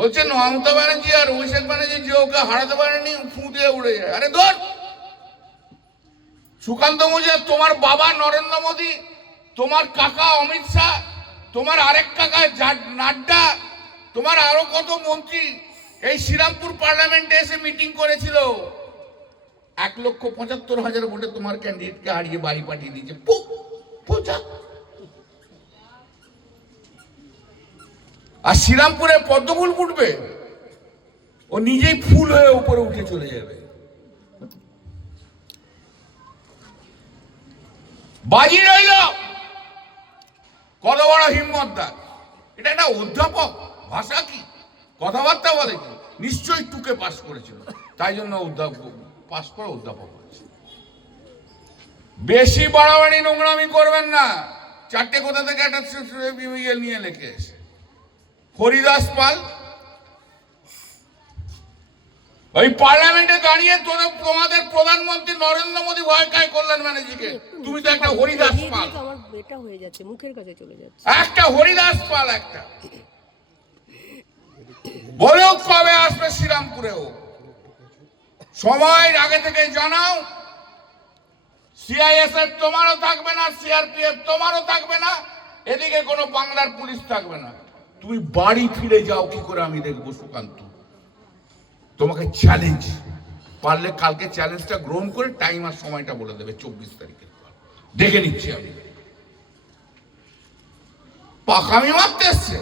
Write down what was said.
বলছে মমতা ব্যানার্জি আর অভিষেক ব্যানার্জি যে ওকে হারাতে পারেনি, ফু দিয়ে উড়ে যায়। আরে ধর, সুকান্ত মজুমদার, তোমার বাবা নরেন্দ্র মোদী, তোমার কাকা অমিত শাহ, তোমার আরেক কাকা নাড্ডা, তোমার আরো কত মন্ত্রী এই শ্রীরামপুর পার্লামেন্টে এসে মিটিং করেছিল। 1,75,000 ভোটে তোমার ক্যান্ডিডেটকে হারিয়ে বাড়ি পাঠিয়ে দিয়েছে। আর শ্রীরামপুরে পদ্মফুল ফুটবে, ও নিজেই ফুল হয়ে উপরে উঠে চলে যাবে। বাজি রইল কত বড় হিম্মতদার। এটা একটা অধ্যাপক, ভাষা কি, কথাবার্তা বলে কি, নিশ্চয়ই টুকে পাস করেছিল, তাই জন্য অধ্যাপক পাস করে অধ্যাপক হয়েছে। বেশি বাড়াবাড়ি নোংরামি করবেন না। চারটে কোথা থেকে একটা নিয়ে লিখে এসে হরিদাস পাল ওই পার্লামেন্টে দাঁড়িয়ে তোমাদের প্রধানমন্ত্রী নরেন্দ্র মোদী ভয়কায় কল্যাণ ব্যানার্জিকে, তুমি তো একটা হরিদাস পাল, এটা হয়ে যাচ্ছে, মুখের কাছে চলে যাচ্ছে, একটা হরিদাস পাল। একটা বলেও কবে আসবে শ্রীরামপুরেও, সময়ের আগে থেকে জানাও। সিআইএসএফ তোমারও থাকবে না, সিআরপিএফ তোমারও থাকবে না, এদিকে কোনো বাংলার পুলিশ থাকবে না। তুমি বাড়ি ফিরে যাও কি করে আমি দেখবো। সুকান্ত, তোমাকে চ্যালেঞ্জ, পারলে কালকে চ্যালেঞ্জটা গ্রহণ করে টাইম আর সময়টা বলে দেবে, 24 তারিখের পর দেখে নিচ্ছি আমি। পাকামি মারতে এসছে।